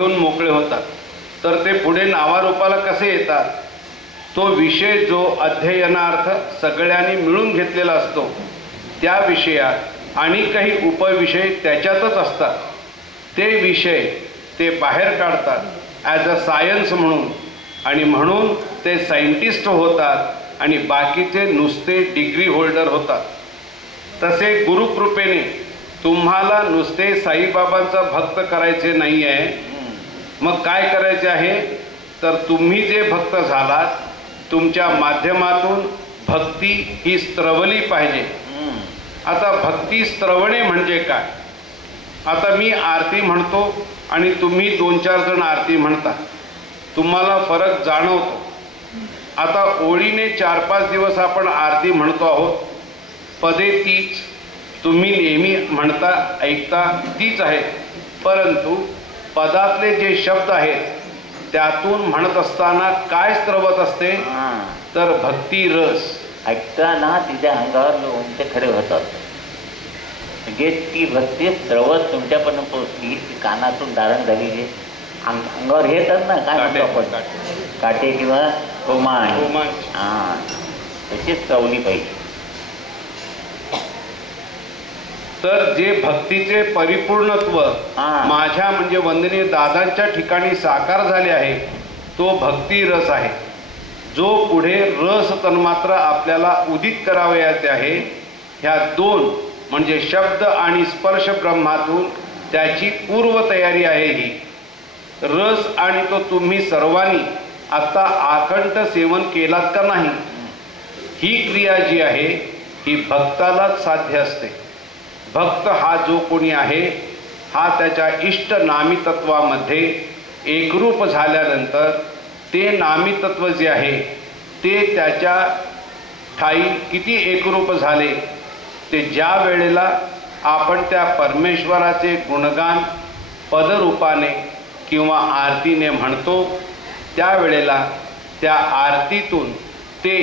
घेऊन मोकळे होतात, तर ते पुढे नावारूपाला कसे येतात? तो विषय जो अध्ययनार्थ सगळ्यांनी मिळून घेतलेला असतो त्या विषयात आणि काही उपविषय त्याच्यातच असतात, ते विषय ते बाहेर काढतात ॲज अ सायन्स म्हणून, आणि म्हणून ते सायंटिस्ट होतात आणि बाकीचे नुसते डिग्री होल्डर होतात. तसे गुरुकृपेने तुम्हाला नुसते साईबाबांचा भक्त करायचे नाही आहे. मग काय करायचे आहे? तर तुम्ही जे भक्त झालात तुमच्या माध्यमातून भक्ती ही स्त्रवली पाहिजे. आता भक्ती स्त्रवणे म्हणजे काय? आता मी आरती म्हणतो आणि तुम्ही 2-4 जण आरती म्हणता, तुम्हाला फरक जाणवतो. आता ओळीने 4-5 दिवस आपण आरती म्हणतो आहोत, पदे तीच, तुम्ही नेहमी म्हणता ऐकता तीच आहे, परंतु पदातले जे शब्द आहेत त्यातून म्हणत असताना काय स्त्रवत असते? तर भक्ती रस. ऐकताना तिच्या अंगावर लोणचे खडे होतात, म्हणजे ती भक्ती स्त्रवत तुमच्यापर्यंत पोहोचली, कानातून धारण झाली, जे अंगावर येतात ना, काय म्हणतो आपण, काटे किंवा रोमांच, हां, तशी स्त्रवली पाहिजे. तर जे भक्तीचे परिपूर्णत्व माझ्या म्हणजे वंदनीय दादांच्या ठिकाणी साकार झाले आहे तो भक्ती रस आहे, जो पुढे रस तन्मात्र आपल्याला उदित करावयाचे आहे. ह्या 2 म्हणजे शब्द आणि स्पर्श ब्रह्मातून त्याची पूर्वतयारी आहे ही रस. आणि तो तुम्ही सर्वांनी आता आकंठ सेवन केलात का नाही? ही क्रिया जी आहे ही भक्तालाच साध्य असते. भक्त हा जो कोणी आहे हा त्याच्या इष्ट नामीतत्वामध्ये एकरूप झाल्यानंतर ते नामीतत्व जे आहे ते त्याच्या ठाई किती एकरूप झाले ते ज्या वेळेला आपण त्या परमेश्वराचे गुणगान पदरूपाने किंवा आरतीने म्हणतो त्यावेळेला त्या आरतीतून ते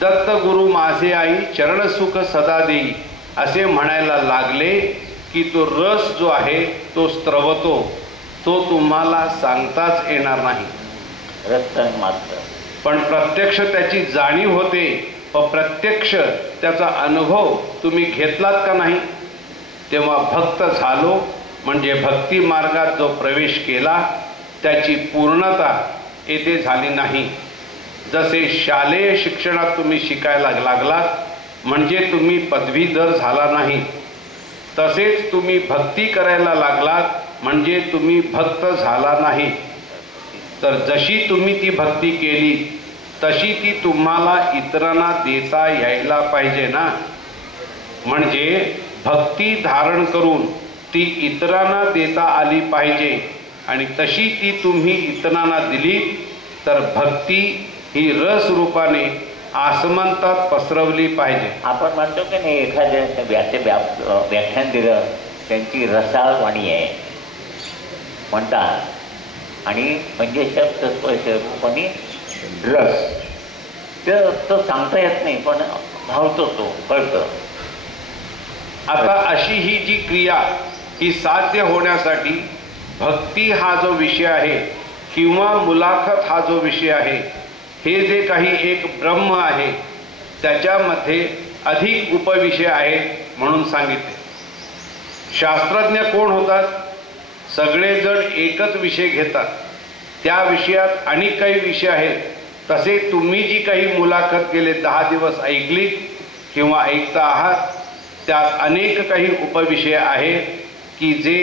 दत्तगुरु माझे आई चरणसुख सदा देई असे म्हणायला लागले की तो रस जो आहे तो स्त्रवतो, तो तुम्हाला सांगताच येणार नाही. रस मात्र, पण प्रत्यक्ष त्याची जाणीव होते व प्रत्यक्ष त्याचा अनुभव तुम्ही घेतलात का नाही? तेव्हा भक्त झालो म्हणजे भक्ती मार्गात जो प्रवेश केला त्याची पूर्णता येथे झाली नाही. जसे शालेय शिक्षणात तुम्ही शिकायला लागलात म्हणजे तुम्ही पदवीधर झाला नाही, तसेच तुम्ही भक्ती करायला लागलात म्हणजे तुम्ही भक्त झाला नाही. तर जशी तुम्ही ती भक्ती केली तशी ती तुम्हाला इतरांना देता यायला पाहिजे ना. म्हणजे भक्ती धारण करून ती इतरांना देता आली पाहिजे आणि तशी ती तुम्ही इतरांना दिली तर भक्ती ही रस रूपाने आसमंतात पसरवली पाहिजे. आपण म्हणतो की नाही, एखाद्या व्याख्यान दिलं त्यांची रसाळवाणी आहे म्हणतात, आणि म्हणजे शब्द स्पर्श रूपाने रस तो सांगता येत नाही पण भावतो, तो कळतं. आता अशी ही जी क्रिया ही साध्य होण्यासाठी भक्ती हा जो विषय आहे किंवा मुलाखत हा जो विषय आहे हे जे काही एक ब्रह्म आहे त्याच्यामध्ये अधिक उपविषय आहेत म्हणून सांगितले. शास्त्रज्ञ कोण होतात? सगळेजण एकच विषय घेतात, त्या विषयात अनेक काही विषय आहेत. तसे तुम्ही जी काही मुलाखत गेले 10 दिवस ऐकली किंवा ऐकता आहात त्यात अनेक काही उपविषय आहेत की जे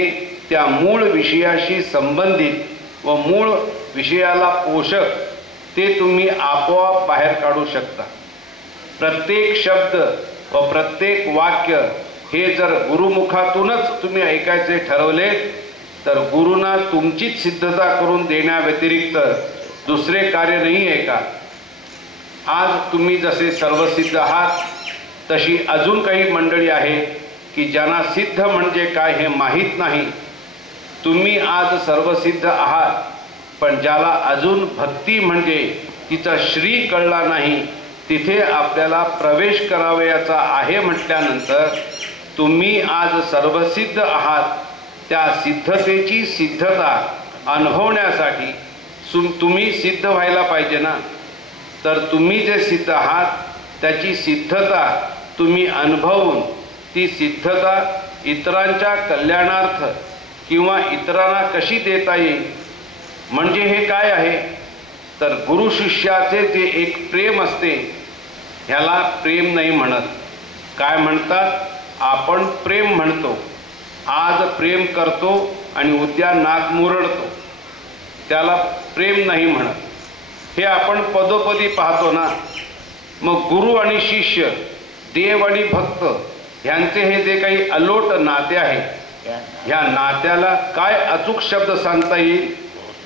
त्या मूळ विषयाशी संबंधित व मूळ विषयाला पोषक ते तुम्ही आपोआप बाहेर काढू शकता. प्रत्येक शब्द व प्रत्येक वाक्य हे जर गुरुमुखातूनच तुम्ही ऐकायचे ठरवले तर गुरुंना तुमचीच सिद्धता करून देण्याव्यतिरिक्त दुसरे कार्य नाही आहे का? आज तुम्ही जसे सर्वसिद्ध आहात तशी अजून काही मंडळी आहे की ज्यांना सिद्ध म्हणजे काय हे माहीत नाही. तुम्ही आज सर्वसिद्ध आहात पण ज्याला अजून भक्ती म्हणजे तिचा श्री कळला नाही तिथे आपल्याला प्रवेश करावयाचा आहे म्हटल्यानंतर तुम्ही आज सर्वसिद्ध आहात, त्या सिद्धतेची सिद्धता अनुभवण्यासाठी तुम्ही सिद्ध व्हायला पाहिजे ना. तर तुम्ही जे सिद्ध आहात त्याची सिद्धता तुम्ही अनुभवून ती सिद्धता इतरांच्या कल्याणार्थ किंवा इतरांना कशी देता येईल, म्हणजे हे काय आहे तर गुरु शिष्याचे जे एक प्रेम असते ह्याला प्रेम नाही म्हणत. काय म्हणतात, आपण प्रेम म्हणतो. आज प्रेम करतो आणि उद्या नाक मुरडतो, त्याला प्रेम नाही म्हणत. हे आपण पदोपदी पाहतो ना. मग गुरु आणि शिष्य, देव आणि भक्त ह्यांचे हे जे काही अलोट नाते आहे, ह्या नात्याला काय अचूक शब्द सांगता येईल,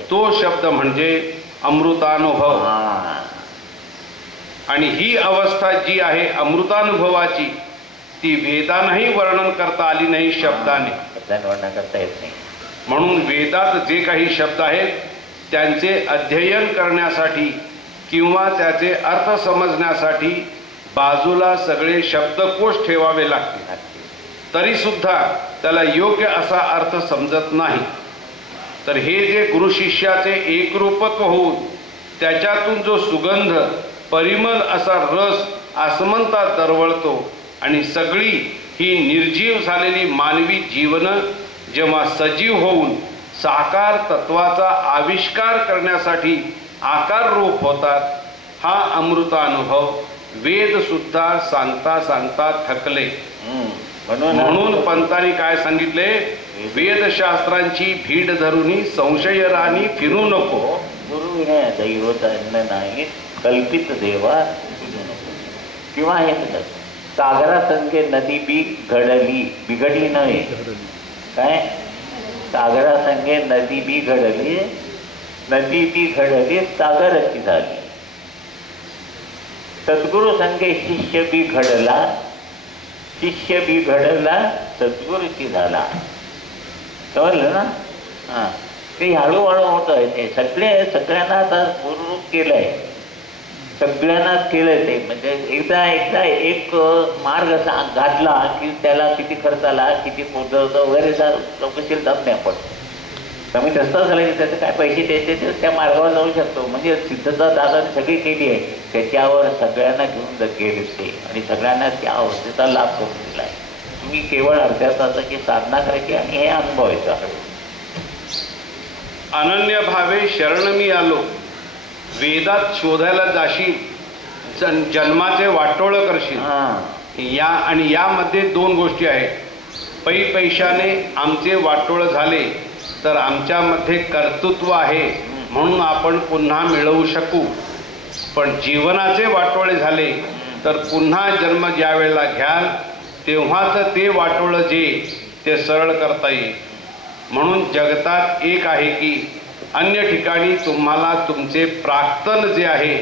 तो शब्द म्हणजे अमृतानुभव. आणि ही अवस्था जी आहे अमृतानुभवाची, ती वेदांनाही वर्णन करता आली नाही, शब्दाने वर्णन करता येत नाही. म्हणून वेदात जे काही शब्द आहेत त्यांचे अध्ययन करण्यासाठी किंवा त्याचे अर्थ समजण्यासाठी बाजूला सगळे शब्दकोश ठेवावे लागतील. तरी सुद्धा त्याला योग्य असा अर्थ समजत नाही. तर हे जे गुरु शिष्याचे एकरूपत्व होऊन त्याच्यातून जो सुगंध परिमल असा रस आसमंतात दरवळतो आणि सगळी ही निर्जीव झालेली मानवी जीवन जेव्हा सजीव होऊन साकार तत्वाचा आविष्कार करण्यासाठी आकार रूप होतात, हा अमृतानुभव वेद सुद्धा सांगता सांगता थकले. म्हणून पंतांनी काय सांगितले, वेदशास्त्रांची भीड धरूनी संशय राणी फिरू नको. गुरु दैवत अन्न नाही कल्पित देवा किंवा हे सागरा संगे नदी बी घडली, बिघडली नव्हे. काय सागरा संगे नदी बी घडली, नदी बी घडली सागराची झाली. सद्गुरु संगे शिष्य बी घडला, शिष्य बी घडला सद्गुरूची झाला. समजलं ना. हां, ते हळूहळू होतं आहे. ते सगळ्यांना आता गुरु केलंय, सगळ्यांनाच केलं ते. म्हणजे एकदा एक मार्ग घातला की त्याला किती खर्च आला, किती पोहोचवतं वगैरे चौकशीला जात नाही आपण. कमी रस्ता झाला की त्याचे काय पैसे द्यायचे ते त्या मार्गावर जाऊ शकतो. म्हणजे सिद्धता दादा सगळी केली आहे, त्याच्यावर सगळ्यांना घेऊन गेले ते आणि सगळ्यांना त्या अवस्थेचा लाभ करून दिला आहे. तुम्ही केवळ अर्ध्या तासाची साधना करायची आणि हे अनुभवायचं. अनन्य भावे शरण मी आलो, वेदात शोधायला जाशील, जन्माचे वाटोळ करशील. आणि यामध्ये दोन गोष्टी आहेत. पैशाने आमचे वाटोळ झाले तर आमच्यामध्ये कर्तृत्व आहे म्हणून आपण पुन्हा मिळवू शकू. पण जीवनाचे वाटोळे झाले तर पुन्हा जन्म ज्या वेळेला घ्याल तेव्हाच ते वाटोळ जे ते सरळ करता येईल. म्हणून जगतात एक आहे की अन्य ठिकाणी तुम्हाला तुमचे प्राक्तन जे आहे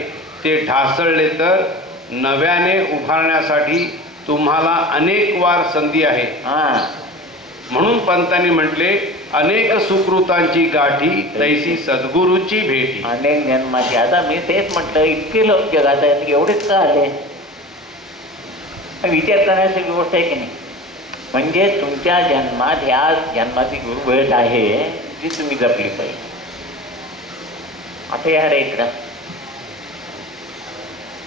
ते ढासळले तर नव्याने उभारण्यासाठी तुम्हाला अनेक वार संधी आहे. म्हणून पंतांनी म्हटले, अनेक सुकृतांची गाठी तैसी सद्गुरूची भेटी. अनेक जन्माची. आता मी तेच म्हटलं, इतके लोक जगात आहेत, एवढेच का आले, विचार करण्याची गोष्ट आहे की नाही. म्हणजे तुमच्या जन्मात ह्या जन्माची गुरुभेट आहे जी तुम्ही जपली पाहिजे. आता यार इकडं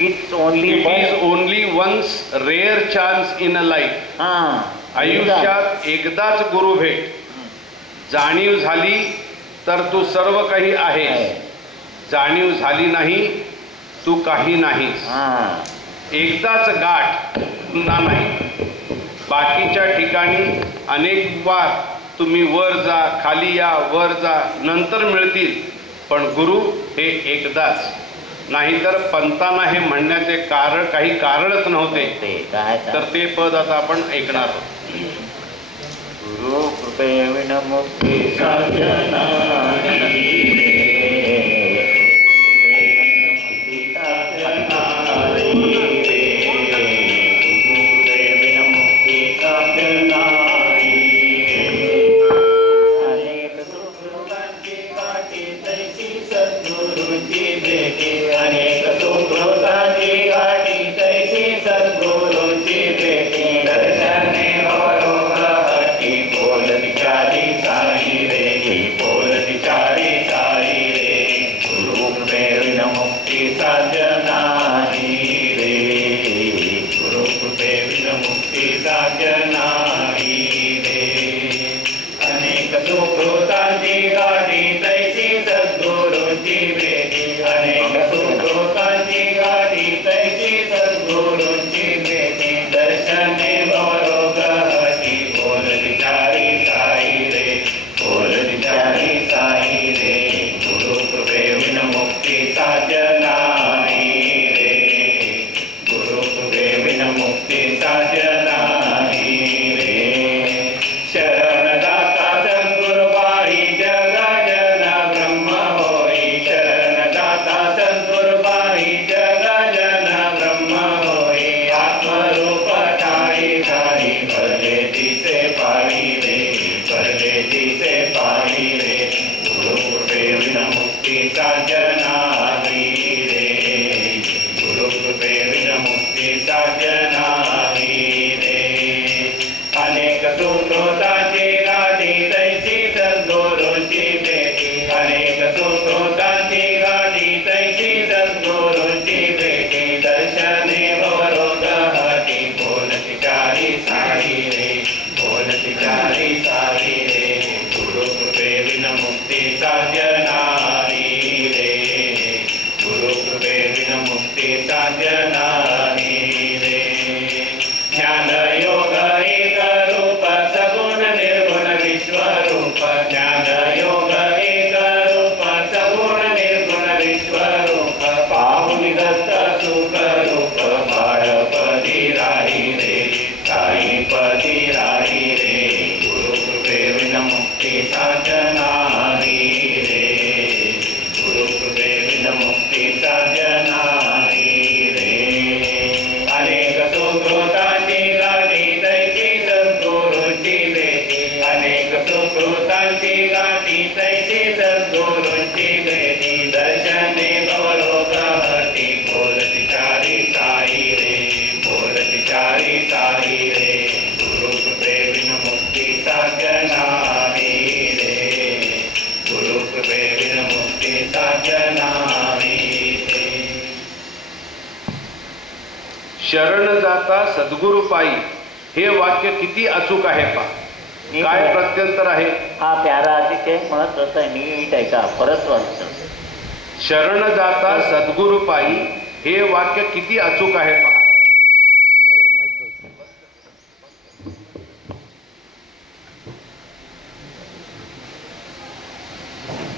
it's only once rare chance in a life. आयुष्यात एकदाच गुरु भेट. जाणीव झाली तर तू सर्व काही आहेस, जाणीव झाली नाही तू काही नाहीस. एकदाच गाठ, पुन्हा नाही. बाकीच्या ठिकाणी अनेक वार तुम्ही वर जा, खाली या, वर जा, नंतर मिळतील. पण गुरु हे एकदाच. नाहीतर पंतांना हे म्हणण्याचे कारण काही कारणच नव्हते. तर ते पद आता आपण ऐकणार आहोत. गुरु कृपेविन मुक्ती सुकृतांची गाठी तैसी सद्गुरूंची भेटी दर्शने भवरोगहती बोलती चारी सारी रे बोलती चारी सारी रे गुरुकृपे विन मुक्ती साध्य नाही रे गुरुकृपे विन मुक्ती साध्य नाही रे ज्ञान योग एक रूप सगुण निर्गुण विश्वरूप ज्ञान योग एक रूप सगुण निर्गुण विश्वरूप पाहुनी दत्त सुख रूप बाळपदी राही रे साई पदी राही रे गुरुकृपे विन मुक्ती साध्य नाही रे गुरुकृपे विन मुक्ती साध्य नाही रे अनेक सुकृतांची गाठी तैसी सद्गुरूंची भेटी अनेक सुकृतांची गाठी तैसी सद्गुरूंची भेटी दर्शने भवरोगहती बोलती चारी साई रे बोलती चारी साई रे गुरुकृपे विन मुक्ती साध्य नाही रे गुरुकृपे विन मुक्ती साध्य नाही रे शरण जाता सद्गुरु पायी हे वाक्य किती अचूक आहे पा काय प्रत्यंतर आहे. हा प्यारा अतिशय महत्वाचा आहे. नीट ऐका परत वाचतो. शरण जाता सद्गुरु पायी हे वाक्य किती अचूक आहे पा.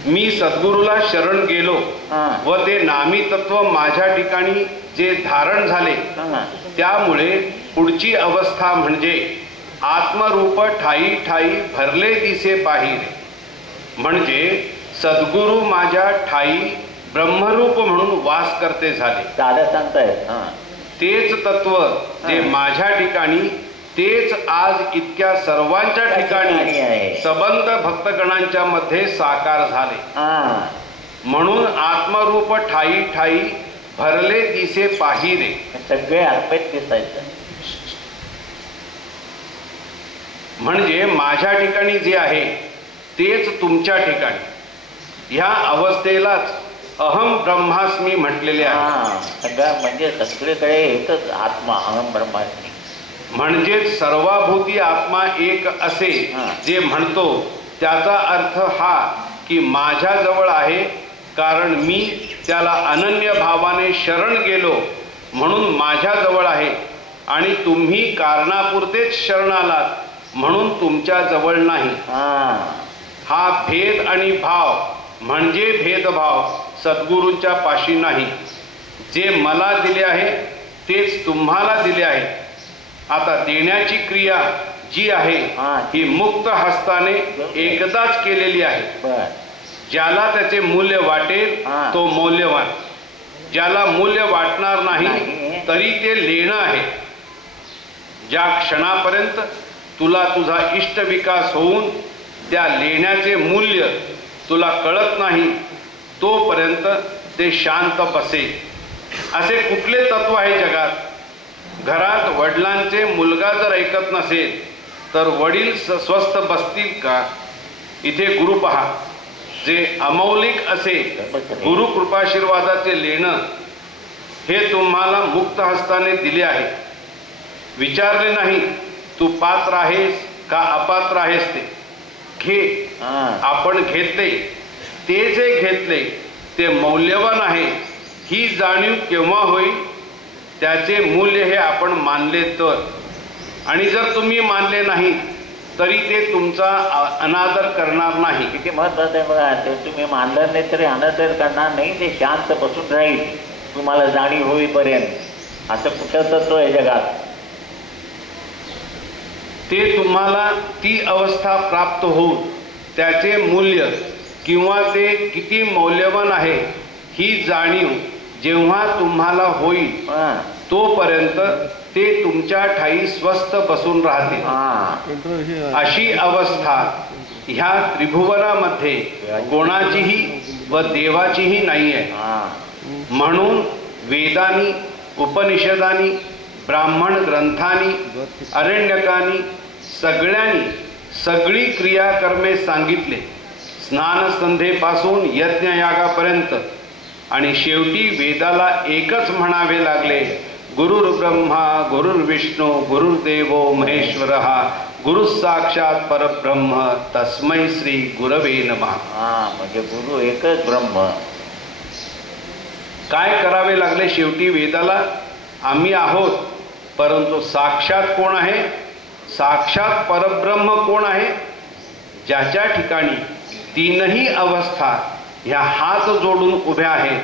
मी सद्गुरूला शरण गेलो व ते नामी तत्व माझ्या ठिकाणी जे धारण झाले त्यामुळे पुढची अवस्था म्हणजे आत्मरूप ठाई ठाई भरले दिसे पाहिरे म्हणजे सद्गुरू माझ्या ठाई ब्रह्मरूप म्हणून वास करते झाले. दादा सांगताय तेच तत्व जे माझ्या ठिकाणी तेच आज इतक्या सर्वांच्या ठिकाणी सबंध भक्तगणांच्या मध्ये साकार झाले. म्हणून आत्मरूप ठाई ठाई भरले दिसे पाहिरे सगळे अर्पित दिसायचं. म्हणजे माझ्या ठिकाणी जे आहे तेच तुमच्या ठिकाणी ह्या अवस्थेलाच अहम ब्रह्मास्मी म्हटलेले आहे. सगळं म्हणजे सगळीकडे एकच आत्मा अहम ब्रह्मास्मी म्हणजेच सर्वाभूती आत्मा एक असे जे म्हणतो त्याचा अर्थ हा की माझ्या जवळ आहे कारण मी त्याला अनन्य भावाने शरण गेलो म्हणून माझ्या जवळ आहे आणि तुम्ही कारणापुरतेच शरण आलात म्हणून तुमच्या जवळ नाही. हा भेद आणि भाव म्हणजे भेदभाव सद्गुरूंच्या पाशी नाही. जे मला दिले आहे तेच तुम्हाला दिले आहे. आता देण्याची क्रिया जी आहे ही मुक्त हस्ताने एकदाच केलेली आहे. ज्याला त्याचे मूल्य वाटेल तो मौल्यवान, ज्याला मूल्य वाटणार नाही तरी ते लेणं आहे. ज्या क्षणापर्यंत तुला तुझा इष्ट विकास होऊन त्या लेण्याचे मूल्य तुला कळत नाही तोपर्यंत ते शांत बसे. असे कुठले तत्व आहे जगात. घरात वडिलांचे मुलगा जर ऐकत नसेल तर वडील स्वस्थ बसतील का. इथे गुरु पहा जे अमौलिक असे गुरु कृपाशीर्वादाचे लेणं हे तुम्हाला मुक्त हस्ताने दिले आहे. विचारले नाही तू पात्र आहेस का अपात्र आहेस ते घे. आपण घेतले ते जे घेतले ते मौल्यवान आहे ही जाणीव केव्हा होईल. त्याचे मूल्य हे आपण मानले तर. आणि जर तुम्ही मानले नाही तरी ते तुमचा अनादर करणार नाही. किती महत्वाचं आहे बघा. ते तुम्ही मानलं नाही तरी अनादर करणार नाही. ते शांत बसून राहील तुम्हाला जाणीव होईपर्यंत. असं कुठं तत्व आहे जगात. ते तुम्हाला ती अवस्था प्राप्त होऊन त्याचे मूल्य किंवा ते किती मौल्यवान आहे ही जाणीव जेव्हा तुम्हाला होईल तोपर्यंत ते तुमच्या ठाई स्वस्थ बसून राहते. अशी अवस्था ह्या त्रिभुवनामध्ये कोणाचीही व देवाचीही नाही आहे. म्हणून वेदांनी उपनिषदांनी ब्राह्मण ग्रंथांनी अरण्यकांनी सगळ्यांनी सगळी क्रियाकर्मे सांगितले. स्नानसंध्येपासून यज्ञयागापर्यंत आणि शेवटी वेदाला एकच म्हणावे लागले, गुरुर्ब्रह्मा गुरुर्विष्णू गुरुर्देवो महेश्वरः गुरु साक्षात परब्रह्म तस्मै श्री गुरवे नमः. म्हणजे गुरु एकच ब्रह्म. काय करावे लागले शेवटी वेदाला? आम्ही आहोत, परंतु साक्षात कोण आहे? साक्षात परब्रह्म कोण आहे? ज्याच्या ठिकाणी तीनही अवस्था ह्या हात जोडून उभ्या आहेत,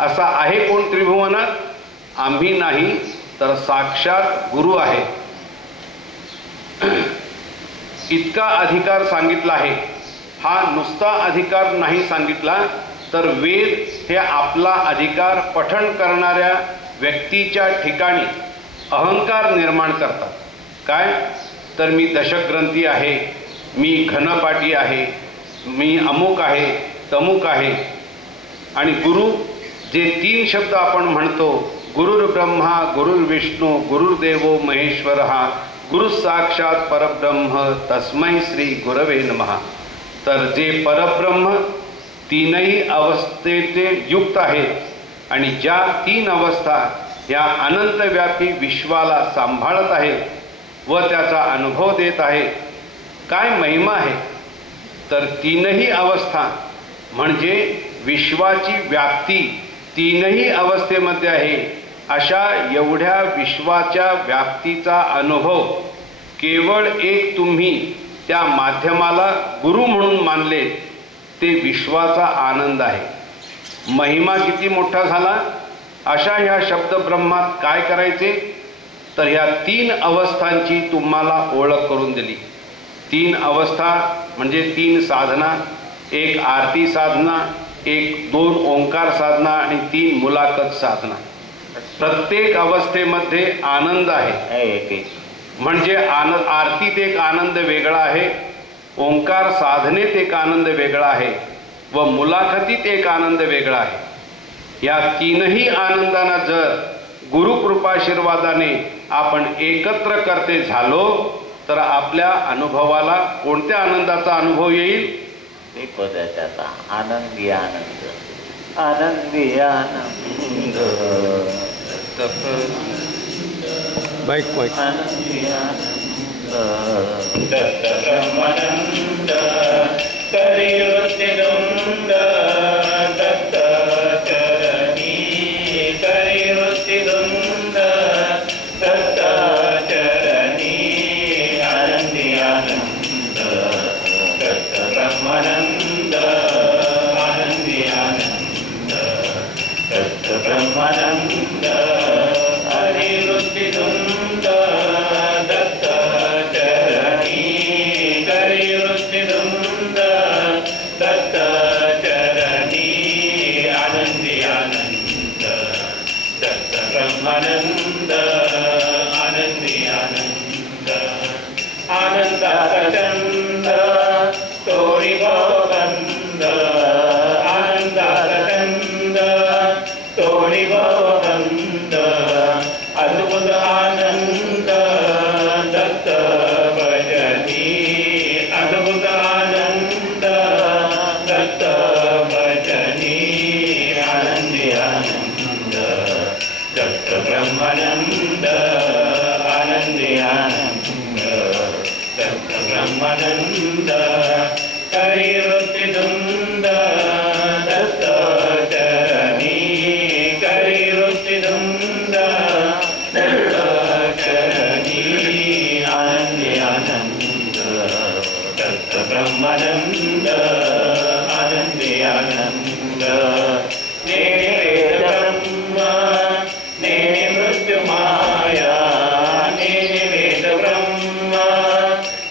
असा आहे कोण त्रिभुवनात? आम्ही नाही, तर साक्षात गुरु आहे. इतका अधिकार सांगितला आहे. हा नुसता अधिकार नाही सांगितला, तर वेद हे आपला अधिकार पठण करणाऱ्या व्यक्तीच्या ठिकाणी अहंकार निर्माण करतात. काय? तर मी दशग्रंथी आहे, मी घनपाटी आहे, मी अमुक आहे, तमुक आहे. आणि गुरु जे तीन शब्द आपण म्हणतो, गुरुर्ब्रह्मा गुरुर्विष्णू गुरुर्देवो महेश्वरः गुरु साक्षात परब्रह्म तस्मै श्री गुरवे नमः. तर जे परब्रह्म तीनही अवस्थेचे युक्त आहेत आणि ज्या तीन अवस्था या अनंतव्यापी विश्वाला सांभाळत आहेत व त्याचा अनुभव देत आहेत, काय महिमा आहे? तर तीनही अवस्था म्हणजे विश्वाची व्याप्ती तीनही अवस्थेमध्ये आहे. अशा एवढ्या विश्वाच्या व्याप्तीचा अनुभव केवळ एक तुम्ही त्या माध्यमाला गुरु म्हणून मानले, ते विश्वाचा आनंद आहे. महिमा किती मोठा झाला. अशा ह्या शब्द ब्रह्मात काय करायचे? तर ह्या तीन अवस्थांची तुम्हाला ओळख करून दिली. तीन अवस्था म्हणजे तीन साधना, एक आरती साधना, एक दोन ओंकार साधना आणि तीन मुलाखत साधना. प्रत्येक अवस्थेमध्ये आनंद आहे. म्हणजे आरतीत एक आनंद वेगळा आहे, ओंकार साधनेत एक आनंद वेगळा आहे व मुलाखतीत एक आनंद वेगळा आहे. या तीनही आनंदांना जर गुरुकृपाशीर्वादाने आपण एकत्र करते झालो, तर आपल्या अनुभवाला कोणत्या आनंदाचा अनुभव येईल? एक पदाचा आनंदी आनंद. आनंदी आनंद. बाईक आनंदी आनंद. दत्त ब्रह्मानंद करिवृत्तिदुंड दत्त चरणी करिवृत्तिदुंड दत्त चरणी आनंदी आनंद. दत्त ब्रह्मानंद आनंदी आनंद. दत्त ब्रह्मानंद हरिवृत्तिदुंड दत्त चरणी करिवृत्तिदुंड दत्त चरणी आनंदी आनंद. दत्त ब्रह्मानंद आनंदी आनंद. आनंदात चंद तोरी भवबंद. आनंदात चंद तोरी भवबंद. अद्भुत आनंद दत्त भजनी. अद्भुत आनंद दत्त भजनी आनंदी आनंद. दत्त ब्रह्मानंद आनंदी आनंद. दत्त ब्रह्मानंद करिवृत्तिदुंड दत्त चरणी करिवृत्तिदुंड दत्त चरणी आनंदी आनंद. दत्त ब्रह्मानंद आनंदी आनंद. नेने वेद ब्रह्म नेने मृत्यु माया. नेने वेद ब्रह्म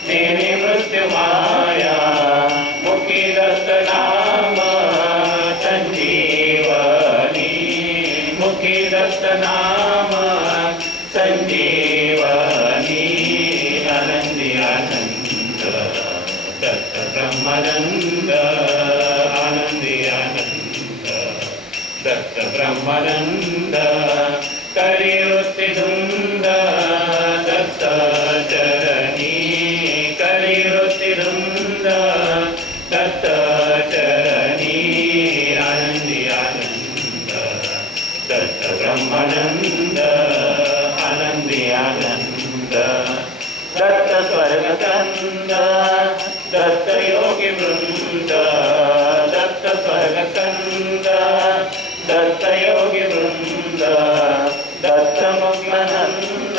नेने मृत्यु माया. मुखी दत्त नाम संजीवनी. मुखी दत्त नाम संजीवनी आनंदी आनंद. दत्त ब्रह्मानंद आनंदी आनंद. दत्त ब्रह्मानंद करिवृत्तिदुंड दत्त चरणी करिवृत्तिदुंड दत्त ब्रह्मानंद आनंदी आनंद दत्त स्वर्गकंद दत्त योगी वृंद दत्त स्वर्गकंद दत्त योगी वृंद दत्त मुक्तानंद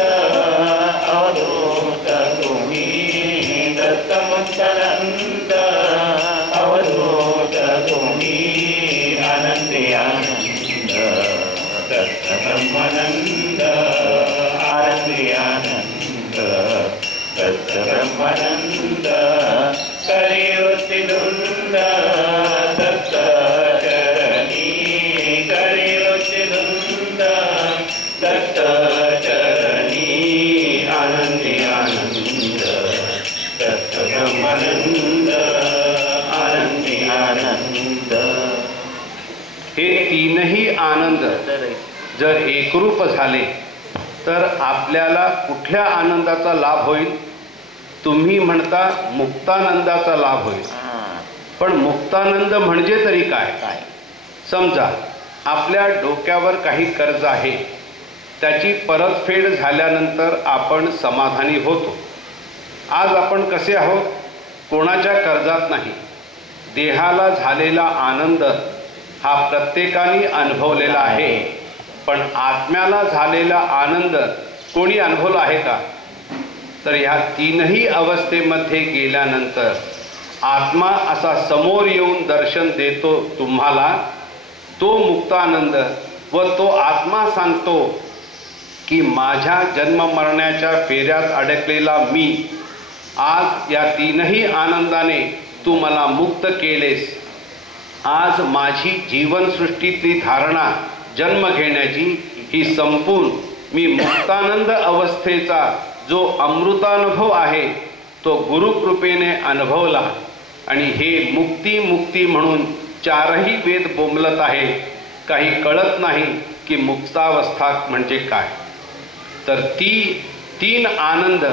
अवधूत तुम्ही दत्त मुक्तानंद अवधूत तुम्ही आनंदी आनंद दत्त ब्रह्मानंद आनंदी आनंद दत्त ब्रह्मानंद कलिवृत्तिदुंद दत्त चरणी कलिवृत्तिदुंद दत्त चरणी आनंदी आनंद दत्त ब्रह्मानंद आनंदी आनंद हे तीनही आनंद जर एकरूप झाले तर आपल्याला कुठल्या आनंदाचा लाभ होईल? तुम्ही म्हणता मुक्तानंदाचा लाभ होईल. पण मुक्तानंद म्हणजे तरी काय? समजा आपल्या डोक्यावर काही कर्ज आहे, त्याची परतफेड झाल्यानंतर आपण समाधानी होतो. आज आपण कसे आहोत? कोणाच्या कर्जात नाही. देहाला झालेला आनंद हा प्रत्येकाने अनुभवलेला आहे, पण आत्म्याला झालेला आनंद कोणी अनुभवला आहे का? तर ह्या तीनही अवस्थेमध्ये गेल्यानंतर आत्मा असा समोर येऊन दर्शन देतो तुम्हाला. तो मुक्तानंद व तो आत्मा सांगतो की माझ्या जन्ममरणाच्या फेऱ्यात अडकलेला मी आज या तीनही आनंदाने तू मला मुक्त केलेस. आज माझी जीवनसृष्टीतली धारणा जन्म घेण्याची ही संपून मी मुक्तानंद अवस्थेचा जो अमृतानुभव आहे तो गुरुकृपेने अनुभवला. आणि हे मुक्ती मुक्ती म्हणून चारही वेद बोंबलत आहे. काही कळत नाही की मुक्तावस्था म्हणजे काय. तर तीन आनंद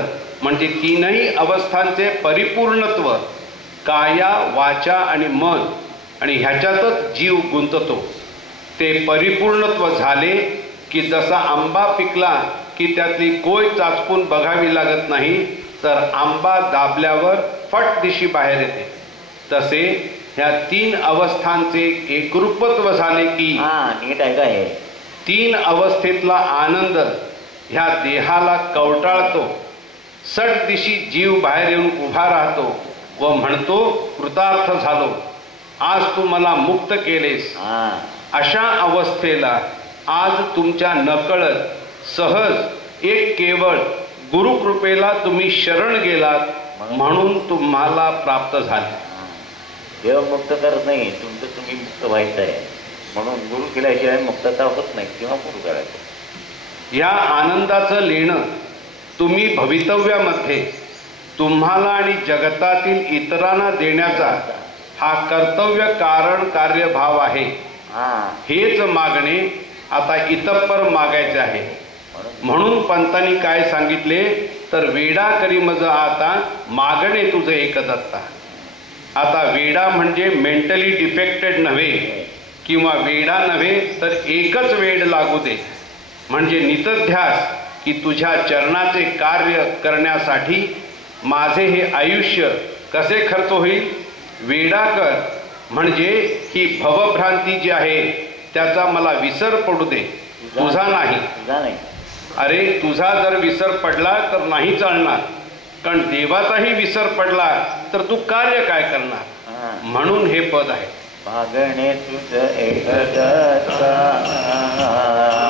म्हणजे तीनही अवस्थांचे परिपूर्णत्व काया वाचा आणि मन, आणि ह्याच्यातच जीव गुंततो. ते परिपूर्णत्व झाले की जसा आंबा पिकला की त्यातली कोय चाचपून बघावी लागत नाही, तर आंबा दाबल्यावर फट दिशी बाहेर येते. तसे ह्या तीन अवस्थांचे एकरूपत्व झाले की नीट आहे का हे? तीन अवस्थेतला आनंद ह्या देहाला कवटाळतो. सट दिशी जीव बाहेर येऊन उभा राहतो व म्हणतो कृतार्थ झालो, आज तू मला मुक्त केलेस. अशा अवस्थेला आज तुमच्या नकळत सहज एक केवळ गुरुकृपेला तुम्ही शरण गेलात म्हणून तुम्हाला प्राप्त झाले. देव मुक्त करत नाही, तुमचं तुम्ही मुक्त व्हायचं आहे म्हणून गुरु केल्याशिवाय मुक्तता होत नाही किंवा गुरु करायचं. या आनंदाचं लेणं तुम्ही भवितव्यामध्ये तुम्हाला आणि जगतातील इतरांना देण्याचा हा कर्तव्य कारण कार्यभाव आहे. हेच मागणे आता इतप्पर मागायचे आहे. म्हणून पंतांनी काय सांगितले तर वेडा करी मज आता मागणे तुझे एक दत्ता. आता वेडा म्हणजे मेंटली डिफेक्टेड नव्हे किंवा वेडा नव्हे तर एकच वेड लागू दे, म्हणजे नितध्यास की तुझ्या चरणाचे कार्य करण्यासाठी माझे हे आयुष्य कसे खर्च होईल. वेडा कर म्हणजे ही भवभ्रांती जी आहे त्याचा मला विसर पडू दे, तुझा नाही. अरे तुझा जर विसर पडला तर नाही चालणार, कारण देवाचाही विसर पडला तर तू कार्य काय करणार. म्हणून हे पद आहे. मागणे तुझ एक दत्ता,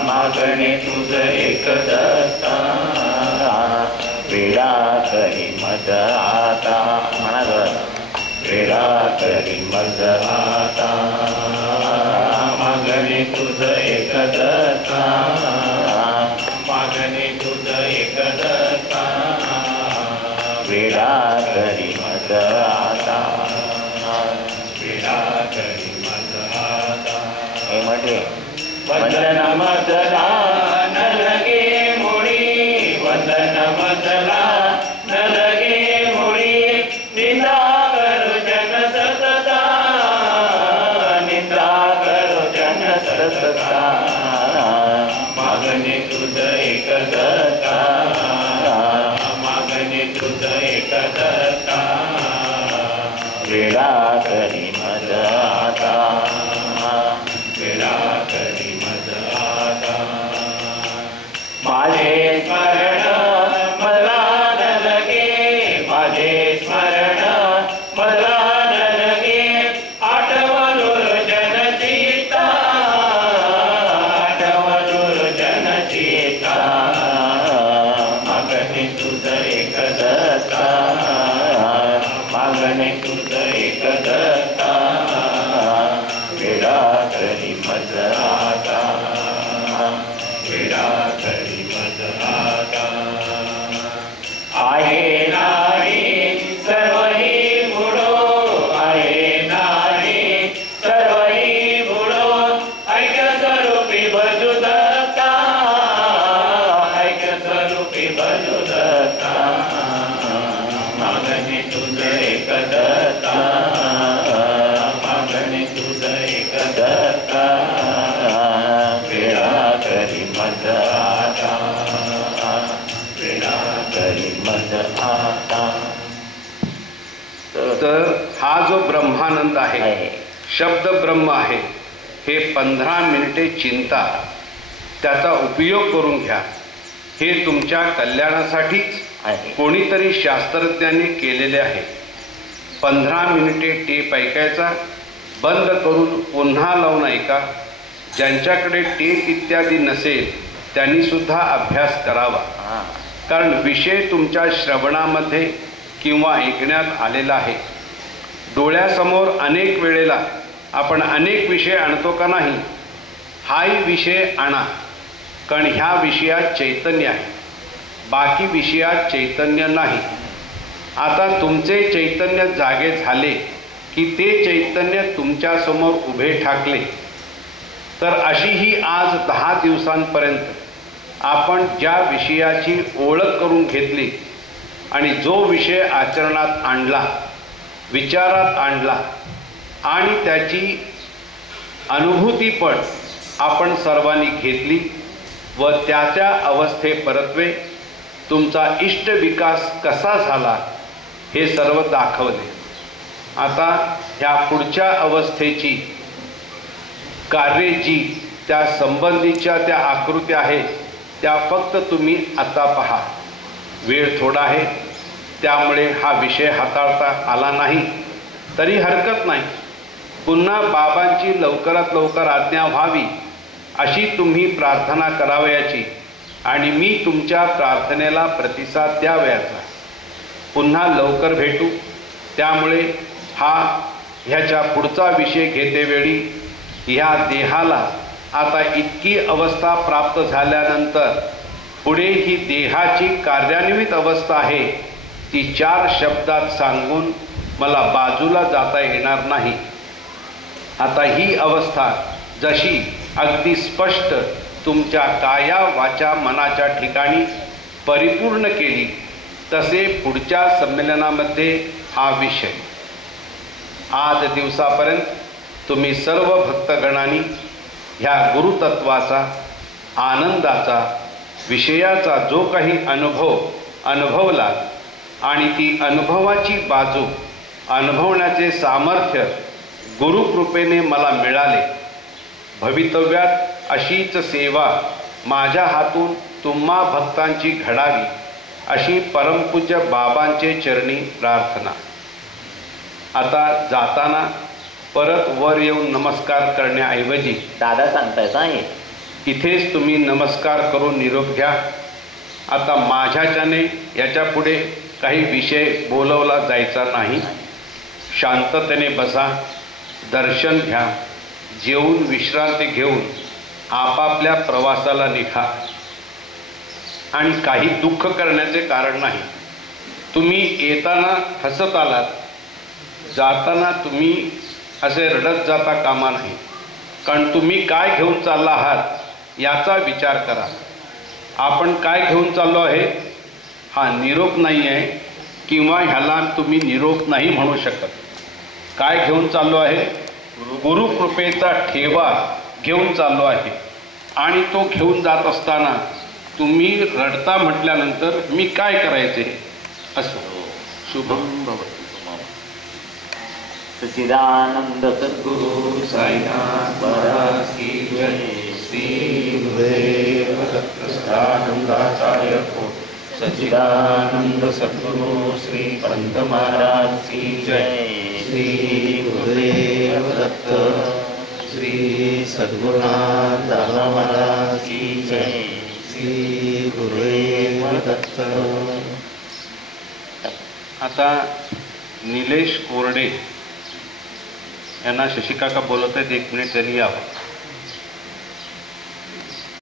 मागणे तुझ एक दत्ता, वेडा करी मज आता. म्हणा वेडा करी मज आता. मागणे तुझ एक दत्ता, मागणे तुझ एक दत्ता, वेडा करी मज आता. वेडा करी मज आता. हे म्हणजे वंदन मजला न लगे मुळी, वंदन मजला न लगे मुळी, निंदा करू जन सतता, निंदा करू जन सतता. एक दत्ता मागणे तुझ एक दत्ता वेळा करी मज आता वेळा करी मज आता माझे स्मरण मला न लगे माझे स्मरण मला न लगे आठवलो जनचिता आठवलो जनचिता मागणे तुझ एक दत्ता मागणे तुझ एक दत्ता वेळा करी मज आता वेळा करी मज आता आहे नाही सर्वही बुडो आहे नाही सर्वही बुडो ऐक स्वरूपी भजू दत्ता ऐक स्वरूपी भजू दत्ता मागणे तुझ एक दत्ता मागणे तुझ एक दत्ता वेळा करी मज आता वेळा करी मज आता तर हा जो ब्रह्मानंद आहे, आहे. शब्द ब्रह्म आहे, हे 15 मिनिटे चिंता, त्याचा उपयोग करून घ्या. हे तुमच्या कल्याणासाठीच आहे. कोणीतरी शास्त्रज्ञांनी केलेले आहे. 15 मिनिटे टेप ऐकायचा, बंद करून पुन्हा लावून ऐका. ज्यांच्याकडे टेप इत्यादी नसेल त्यांनी सुद्धा अभ्यास करावा. हा. कारण विषय तुमच्या श्रवणामध्ये किंवा ऐकण्यात आलेला आहे. डोळ्यासमोर अनेक वेळेला आपण अनेक विषय आणतो का नाही? हाही विषय आणा, कारण ह्या विषयात चैतन्य आहे, बाकी विषयात चैतन्य नाही. आता तुमचे चैतन्य जागे झाले की ते चैतन्य तुमच्यासमोर उभे ठाकले. तर अशी ही आज 10 दिवसांपर्यंत आपण ज्या विषयाची ओळख करून घेतली आणि जो विषय आचरणात आणला, विचारात आणला आणि त्याची अनुभूती पण आपण सर्वांनी घेतली व त्या अवस्थेपरत्वे तुमचा इष्ट विकास कसा झाला हे सर्व दाखवले. आता ह्या पुढच्या अवस्थेची कार्ये जी त्या संबंधीच्या त्या आकृत्या आहेत त्या फक्त तुम्ही आता पहा. वेळ थोडा आहे त्यामुळे हा विषय हाताळता आला नाही तरी हरकत नाही. पुन्हा बाबांची लवकरात लवकर आज्ञा व्हावी अशी तुम्ही प्रार्थना करावयाची आणि मी तुमच्या प्रार्थनेला प्रतिसाद द्यावयाचा. पुन्हा लवकर भेटू. त्यामुळे ह्याच्या पुढचा विषय घेतेवेळी ह्या देहाला आता इतकी अवस्था प्राप्त झाल्यानंतर पुढे ही देहाची कार्यान्वित अवस्था आहे ती 4 शब्दात सांगून मला बाजूला जाता येणार नाही. आता ही अवस्था जशी अगदी स्पष्ट तुमच्या काया वाचा मनाच्या ठिकाणी परिपूर्ण केली तसे पुढच्या संमेलनामध्ये हा विषय. आज दिवसापर्यंत तुम्ही सर्व भक्तगणांनी ह्या गुरुतत्वाचा, आनंदाचा, विषयाचा जो काही अनुभवला आणि ती अनुभवाची बाजू अनुभवण्याचे सामर्थ्य गुरुकृपेने मला मिळाले. भवितव्यात अशीच सेवा माझ्या हातून तुम्हा भक्तांची घडावी अशी परमपूज्य बाबांचे चरणी प्रार्थना. आता जाताना परत वर येऊन नमस्कार करण्याऐवजी दादा सांगतायत आहे इथेच तुम्ही नमस्कार करून निरोप घ्या. आता माझ्याच्याने याच्या पुढे काही विषय बोलवला जायचा नाही. शांततेने बसा, दर्शन घ्या, जेवून विश्रांती घेऊन आपापल्या प्रवासाला निघा. आणि काही दुःख करण्याचे कारण नाही. तुम्ही येताना हसत आलात, जाताना तुम्ही असे रडत जाता कामा नाही. कारण तुम्ही काय घेऊन चालला आहात याचा विचार करा. आपण काय घेऊन चाललो आहे हा निरोप नाही आहे किंवा ह्याला तुम्ही निरोप नाही म्हणू शकत. काय घेऊन चाललो आहे? गुरुकृपेचा ठेवा घेऊन चाललो आहे. आणि तो घेऊन जात असताना तुम्ही रडता म्हटल्यानंतर मी काय करायचे असं. शुभम भवतु. सच्चिदानंद सद्गुरु साईनाथ महाराज की जय. श्री गुरुदेव दत्त सदानंदाचार्य को सच्चिदानंद सद्गुरु श्री पंत महाराज की जय. श्री गुरुदेव दत्त श्री सद्गुरुनाथ दादा महाराज की जय. श्री गुरुदेव दत्त. आता निलेश कोरडे यांना शशिकाका बोलत आहेत, 1 मिनिट त्यांनी यावं.